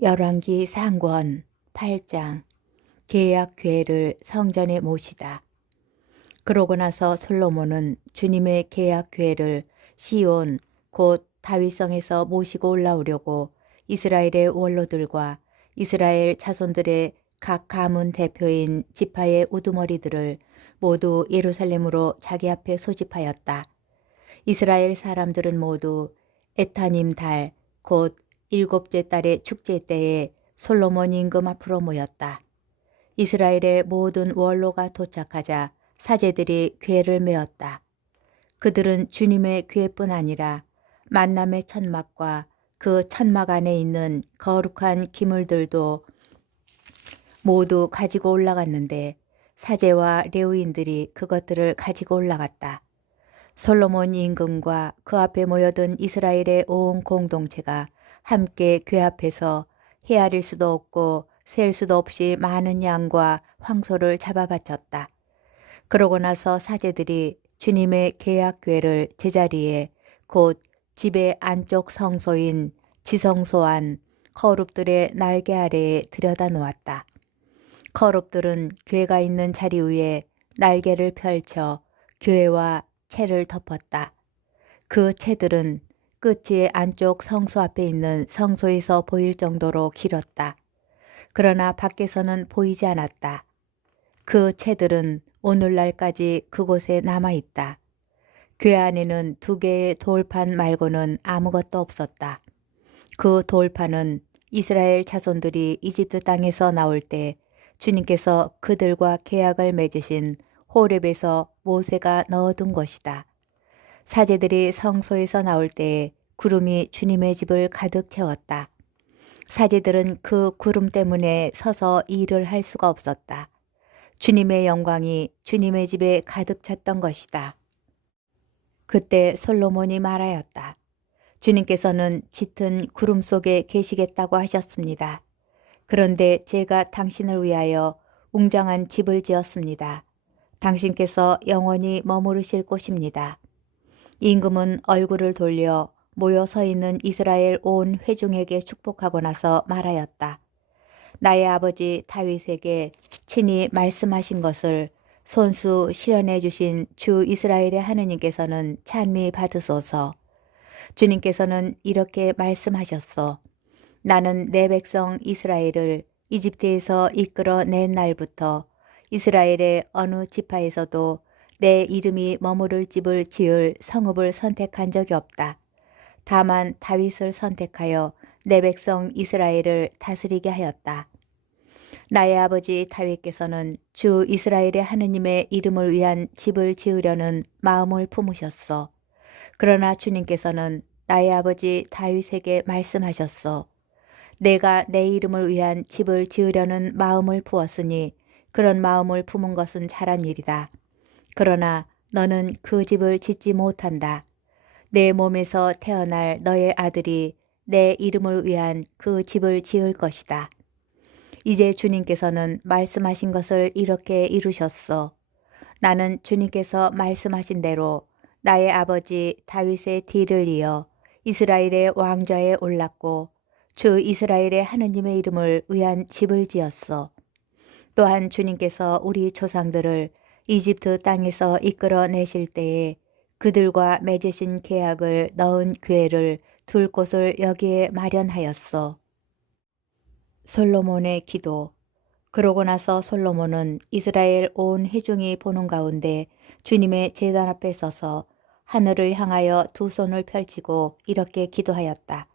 열왕기 상권 8장 계약궤를 성전에 모시다. 그러고 나서 솔로몬은 주님의 계약궤를 시온 곧 다윗성에서 모시고 올라오려고 이스라엘의 원로들과 이스라엘 자손들의 각 가문 대표인 지파의 우두머리들을 모두 예루살렘으로 자기 앞에 소집하였다. 이스라엘 사람들은 모두 에타님 달 곧 일곱째 달의 축제 때에 솔로몬 임금 앞으로 모였다. 이스라엘의 모든 원로가 도착하자 사제들이 궤를 메었다. 그들은 주님의 궤뿐 아니라 만남의 천막과 그 천막 안에 있는 거룩한 기물들도 모두 가지고 올라갔는데 사제와 레위인들이 그것들을 가지고 올라갔다. 솔로몬 임금과 그 앞에 모여든 이스라엘의 온 공동체가 함께 궤 앞에서 헤아릴 수도 없고 셀 수도 없이 많은 양과 황소를 잡아 바쳤다. 그러고 나서 사제들이 주님의 계약궤를 제자리에 곧 집의 안쪽 성소인 지성소 안 거룹들의 날개 아래에 들여다 놓았다. 거룹들은 궤가 있는 자리 위에 날개를 펼쳐 궤와 채를 덮었다. 그 채들은 끝이 안쪽 성소 앞에 있는 성소에서 보일 정도로 길었다. 그러나 밖에서는 보이지 않았다. 그 채들은 오늘날까지 그곳에 남아있다. 궤 안에는 2개의 돌판 말고는 아무것도 없었다. 그 돌판은 이스라엘 자손들이 이집트 땅에서 나올 때 주님께서 그들과 계약을 맺으신 호렙에서 모세가 넣어둔 것이다. 사제들이 성소에서 나올 때에 구름이 주님의 집을 가득 채웠다. 사제들은 그 구름 때문에 서서 일을 할 수가 없었다. 주님의 영광이 주님의 집에 가득 찼던 것이다. 그때 솔로몬이 말하였다. 주님께서는 짙은 구름 속에 계시겠다고 하셨습니다. 그런데 제가 당신을 위하여 웅장한 집을 지었습니다. 당신께서 영원히 머무르실 곳입니다. 임금은 얼굴을 돌려 모여 서 있는 이스라엘 온 회중에게 축복하고 나서 말하였다. 나의 아버지 다윗에게 친히 말씀하신 것을 손수 실현해 주신 주 이스라엘의 하느님께서는 찬미 받으소서. 주님께서는 이렇게 말씀하셨소. 나는 내 백성 이스라엘을 이집트에서 이끌어 낸 날부터 이스라엘의 어느 지파에서도 내 이름이 머무를 집을 지을 성읍을 선택한 적이 없다. 다만 다윗을 선택하여 내 백성 이스라엘을 다스리게 하였다. 나의 아버지 다윗께서는 주 이스라엘의 하느님의 이름을 위한 집을 지으려는 마음을 품으셨소. 그러나 주님께서는 나의 아버지 다윗에게 말씀하셨소. 내가 내 이름을 위한 집을 지으려는 마음을 부었으니 그런 마음을 품은 것은 잘한 일이다. 그러나 너는 그 집을 짓지 못한다. 내 몸에서 태어날 너의 아들이 내 이름을 위한 그 집을 지을 것이다. 이제 주님께서는 말씀하신 것을 이렇게 이루셨소. 나는 주님께서 말씀하신 대로 나의 아버지 다윗의 뒤를 이어 이스라엘의 왕좌에 올랐고 주 이스라엘의 하느님의 이름을 위한 집을 지었소. 또한 주님께서 우리 조상들을 이집트 땅에서 이끌어내실 때에 그들과 맺으신 계약을 넣은 궤를 둘 곳을 여기에 마련하였소. 솔로몬의 기도. 그러고 나서 솔로몬은 이스라엘 온 회중이 보는 가운데 주님의 제단 앞에 서서 하늘을 향하여 2 손을 펼치고 이렇게 기도하였다.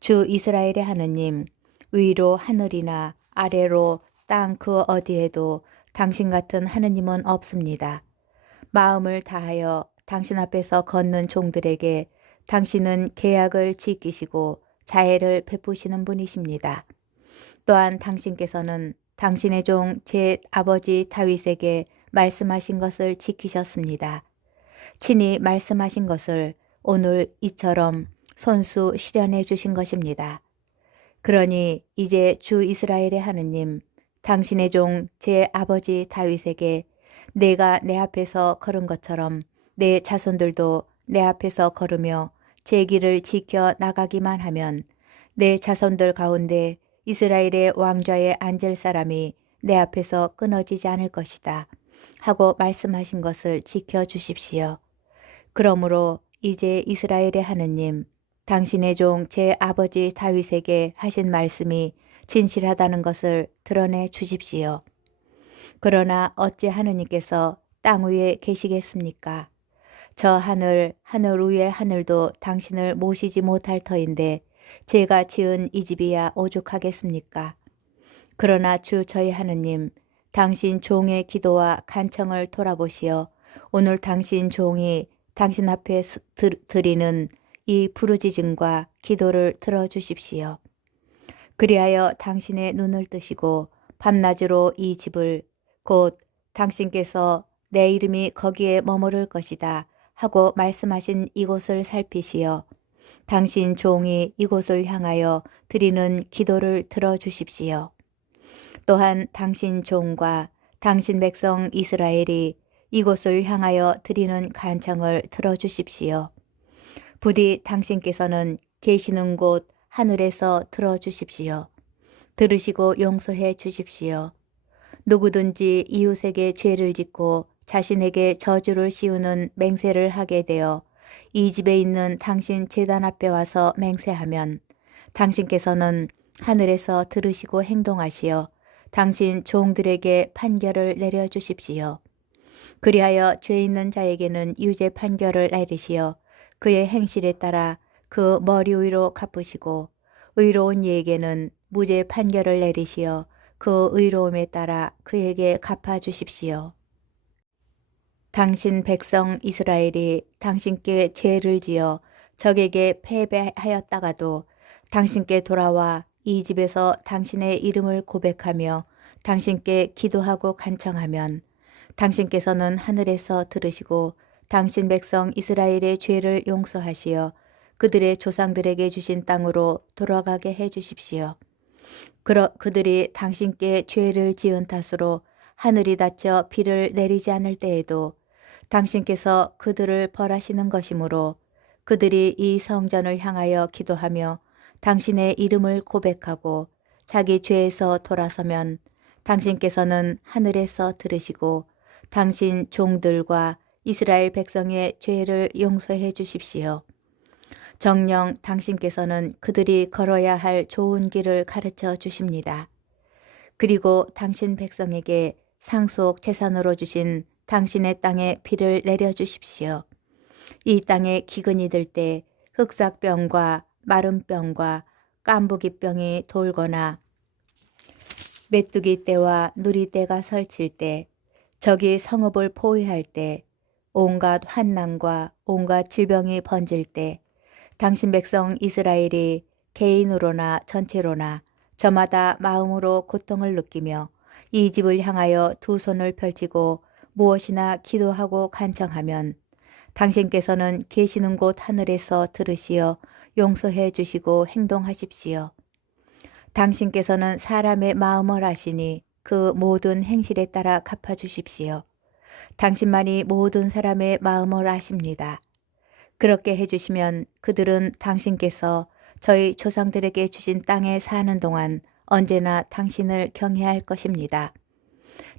주 이스라엘의 하느님, 위로 하늘이나 아래로 땅 그 어디에도 당신 같은 하느님은 없습니다. 마음을 다하여 당신 앞에서 걷는 종들에게 당신은 계약을 지키시고 자애를 베푸시는 분이십니다. 또한 당신께서는 당신의 종 제 아버지 다윗에게 말씀하신 것을 지키셨습니다. 친히 말씀하신 것을 오늘 이처럼 손수 실현해 주신 것입니다. 그러니 이제 주 이스라엘의 하느님, 당신의 종 제 아버지 다윗에게 내가 내 앞에서 걸은 것처럼 내 자손들도 내 앞에서 걸으며 제 길을 지켜 나가기만 하면 내 자손들 가운데 이스라엘의 왕좌에 앉을 사람이 내 앞에서 끊어지지 않을 것이다 하고 말씀하신 것을 지켜주십시오. 그러므로 이제 이스라엘의 하느님, 당신의 종 제 아버지 다윗에게 하신 말씀이 진실하다는 것을 드러내 주십시오. 그러나 어찌 하느님께서 땅 위에 계시겠습니까? 저 하늘 위의 하늘도 당신을 모시지 못할 터인데 제가 지은 이 집이야 오죽하겠습니까? 그러나 주 저희 하느님, 당신 종의 기도와 간청을 돌아보시어 오늘 당신 종이 당신 앞에 드리는 이 부르짖음과 기도를 들어주십시오. 그리하여 당신의 눈을 뜨시고 밤낮으로 이 집을 곧 당신께서 내 이름이 거기에 머무를 것이다 하고 말씀하신 이곳을 살피시어 당신 종이 이곳을 향하여 드리는 기도를 들어주십시오. 또한 당신 종과 당신 백성 이스라엘이 이곳을 향하여 드리는 간청을 들어주십시오. 부디 당신께서는 계시는 곳 하늘에서 들어주십시오. 들으시고 용서해 주십시오. 누구든지 이웃에게 죄를 짓고 자신에게 저주를 씌우는 맹세를 하게 되어 이 집에 있는 당신 제단 앞에 와서 맹세하면 당신께서는 하늘에서 들으시고 행동하시어 당신 종들에게 판결을 내려주십시오. 그리하여 죄 있는 자에게는 유죄 판결을 내리시어 그의 행실에 따라 그 머리 위로 갚으시고 의로운 이에게는 무죄 판결을 내리시어 그 의로움에 따라 그에게 갚아주십시오. 당신 백성 이스라엘이 당신께 죄를 지어 적에게 패배하였다가도 당신께 돌아와 이 집에서 당신의 이름을 고백하며 당신께 기도하고 간청하면 당신께서는 하늘에서 들으시고 당신 백성 이스라엘의 죄를 용서하시어 그들의 조상들에게 주신 땅으로 돌아가게 해 주십시오. 그들이 당신께 죄를 지은 탓으로 하늘이 닫혀 비를 내리지 않을 때에도 당신께서 그들을 벌하시는 것이므로 그들이 이 성전을 향하여 기도하며 당신의 이름을 고백하고 자기 죄에서 돌아서면 당신께서는 하늘에서 들으시고 당신 종들과 이스라엘 백성의 죄를 용서해 주십시오. 정녕 당신께서는 그들이 걸어야 할 좋은 길을 가르쳐 주십니다. 그리고 당신 백성에게 상속 재산으로 주신 당신의 땅에 비를 내려 주십시오. 이 땅에 기근이 들 때 흑삭병과 마름병과 깐부기병이 돌거나 메뚜기 떼와 누리 떼가 설칠 때 적이 성읍을 포위할 때 온갖 환난과 온갖 질병이 번질 때 당신 백성 이스라엘이 개인으로나 전체로나 저마다 마음으로 고통을 느끼며 이 집을 향하여 두 손을 펼치고 무엇이나 기도하고 간청하면 당신께서는 계시는 곳 하늘에서 들으시어 용서해 주시고 행동하십시오. 당신께서는 사람의 마음을 아시니 그 모든 행실에 따라 갚아주십시오. 당신만이 모든 사람의 마음을 아십니다. 그렇게 해주시면 그들은 당신께서 저희 조상들에게 주신 땅에 사는 동안 언제나 당신을 경외할 것입니다.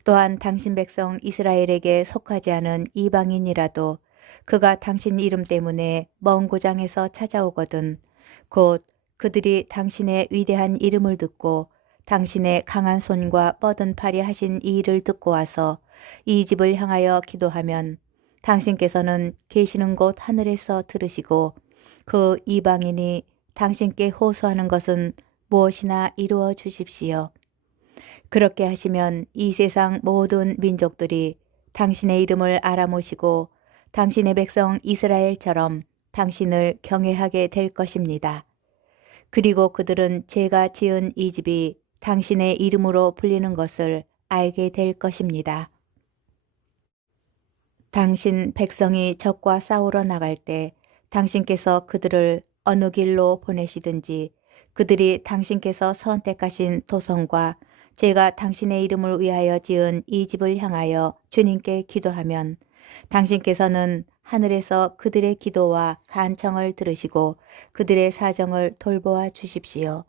또한 당신 백성 이스라엘에게 속하지 않은 이방인이라도 그가 당신 이름 때문에 먼 고장에서 찾아오거든 곧 그들이 당신의 위대한 이름을 듣고 당신의 강한 손과 뻗은 팔이 하신 이 일을 듣고 와서 이 집을 향하여 기도하면 당신께서는 계시는 곳 하늘에서 들으시고 그 이방인이 당신께 호소하는 것은 무엇이나 이루어 주십시오. 그렇게 하시면 이 세상 모든 민족들이 당신의 이름을 알아모시고 당신의 백성 이스라엘처럼 당신을 경외하게 될 것입니다. 그리고 그들은 제가 지은 이 집이 당신의 이름으로 불리는 것을 알게 될 것입니다. 당신 백성이 적과 싸우러 나갈 때 당신께서 그들을 어느 길로 보내시든지 그들이 당신께서 선택하신 도성과 제가 당신의 이름을 위하여 지은 이 집을 향하여 주님께 기도하면 당신께서는 하늘에서 그들의 기도와 간청을 들으시고 그들의 사정을 돌보아 주십시오.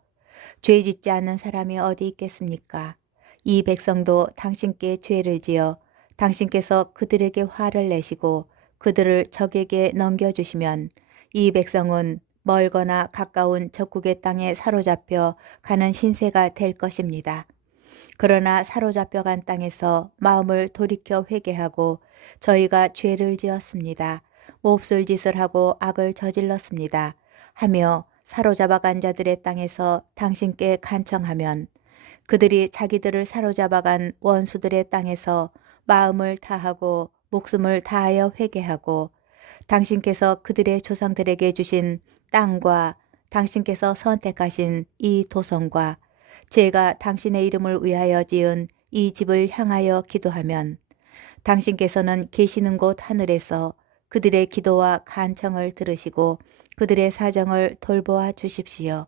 죄 짓지 않는 사람이 어디 있겠습니까? 이 백성도 당신께 죄를 지어 당신께서 그들에게 화를 내시고 그들을 적에게 넘겨주시면 이 백성은 멀거나 가까운 적국의 땅에 사로잡혀 가는 신세가 될 것입니다. 그러나 사로잡혀 간 땅에서 마음을 돌이켜 회개하고 저희가 죄를 지었습니다. 몹쓸 짓을 하고 악을 저질렀습니다. 하며 사로잡아 간 자들의 땅에서 당신께 간청하면 그들이 자기들을 사로잡아 간 원수들의 땅에서 마음을 다하고 목숨을 다하여 회개하고 당신께서 그들의 조상들에게 주신 땅과 당신께서 선택하신 이 도성과 제가 당신의 이름을 위하여 지은 이 집을 향하여 기도하면 당신께서는 계시는 곳 하늘에서 그들의 기도와 간청을 들으시고 그들의 사정을 돌보아 주십시오.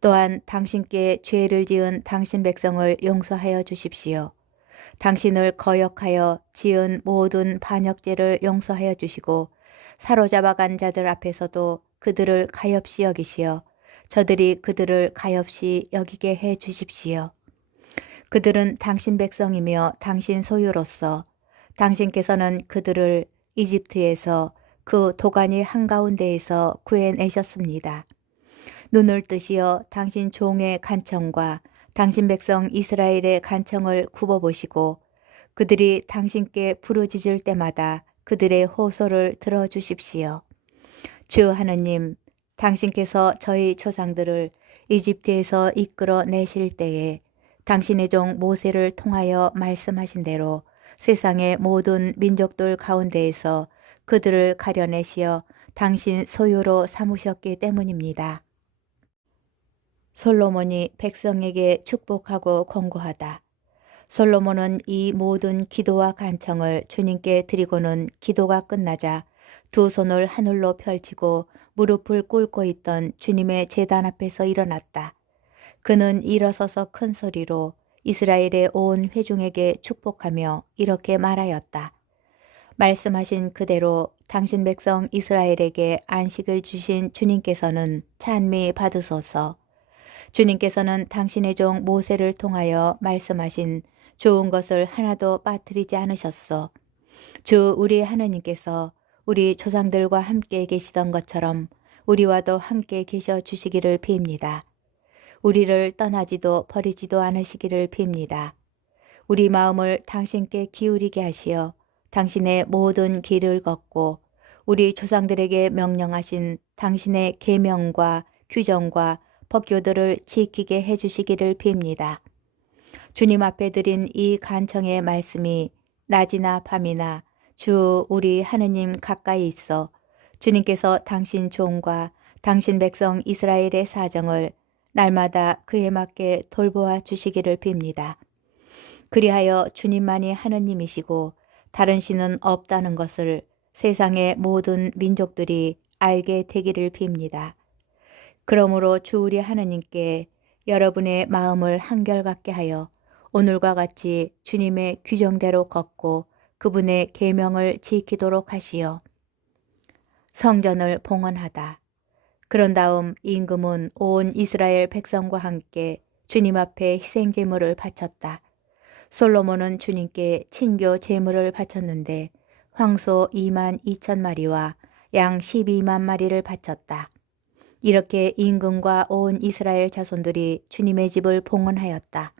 또한 당신께 죄를 지은 당신 백성을 용서하여 주십시오. 당신을 거역하여 지은 모든 반역죄를 용서하여 주시고 사로잡아 간 자들 앞에서도 그들을 가엾이 여기시어 저들이 그들을 가엾이 여기게 해 주십시오. 그들은 당신 백성이며 당신 소유로서 당신께서는 그들을 이집트에서 그 도가니 한가운데에서 구해내셨습니다. 눈을 뜨시어 당신 종의 간청과 당신 백성 이스라엘의 간청을 굽어보시고 그들이 당신께 부르짖을 때마다 그들의 호소를 들어주십시오. 주 하느님, 당신께서 저희 조상들을 이집트에서 이끌어 내실 때에 당신의 종 모세를 통하여 말씀하신 대로 세상의 모든 민족들 가운데에서 그들을 가려내시어 당신 소유로 삼으셨기 때문입니다. 솔로몬이 백성에게 축복하고 권고하다. 솔로몬은 이 모든 기도와 간청을 주님께 드리고는 기도가 끝나자 두 손을 하늘로 펼치고 무릎을 꿇고 있던 주님의 제단 앞에서 일어났다. 그는 일어서서 큰 소리로 이스라엘의 온 회중에게 축복하며 이렇게 말하였다. 말씀하신 그대로 당신 백성 이스라엘에게 안식을 주신 주님께서는 찬미 받으소서. 주님께서는 당신의 종 모세를 통하여 말씀하신 좋은 것을 하나도 빠뜨리지 않으셨소. 주 우리 하느님께서 우리 조상들과 함께 계시던 것처럼 우리와도 함께 계셔 주시기를 빕니다. 우리를 떠나지도 버리지도 않으시기를 빕니다. 우리 마음을 당신께 기울이게 하시어 당신의 모든 길을 걷고 우리 조상들에게 명령하신 당신의 계명과 규정과 법규들을 지키게 해주시기를 빕니다. 주님 앞에 드린 이 간청의 말씀이 낮이나 밤이나 주 우리 하느님 가까이 있어 주님께서 당신 종과 당신 백성 이스라엘의 사정을 날마다 그에 맞게 돌보아 주시기를 빕니다. 그리하여 주님만이 하느님이시고 다른 신은 없다는 것을 세상의 모든 민족들이 알게 되기를 빕니다. 그러므로 주 우리 하느님께 여러분의 마음을 한결같게 하여 오늘과 같이 주님의 규정대로 걷고 그분의 계명을 지키도록 하시어 성전을 봉헌하다. 그런 다음 임금은 온 이스라엘 백성과 함께 주님 앞에 희생제물을 바쳤다. 솔로몬은 주님께 친교 제물을 바쳤는데 황소 2만 2천 마리와 양 12만 마리를 바쳤다. 이렇게 임금과 온 이스라엘 자손들이 주님의 집을 봉헌하였다.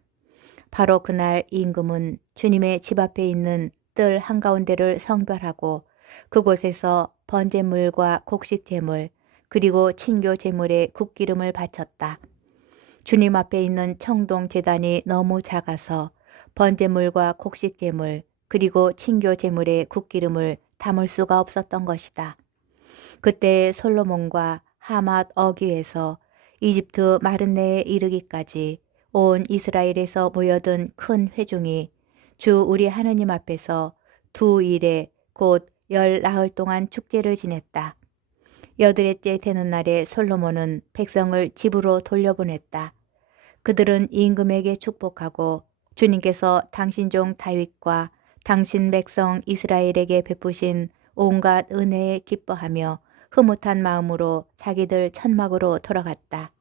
바로 그날 임금은 주님의 집 앞에 있는 뜰 한가운데를 성별하고 그곳에서 번제물과 곡식제물 그리고 친교제물에 국기름을 바쳤다. 주님 앞에 있는 청동제단이 너무 작아서 번제물과 곡식제물 그리고 친교제물에 국기름을 담을 수가 없었던 것이다. 그때 솔로몬과 하맛 어귀에서 이집트 마른네에 이르기까지 온 이스라엘에서 모여든 큰 회중이 주 우리 하느님 앞에서 두 일에 곧 10나흘 동안 축제를 지냈다. 8일째 되는 날에 솔로몬은 백성을 집으로 돌려보냈다. 그들은 임금에게 축복하고 주님께서 당신 종 다윗과 당신 백성 이스라엘에게 베푸신 온갖 은혜에 기뻐하며 흐뭇한 마음으로 자기들 천막으로 돌아갔다.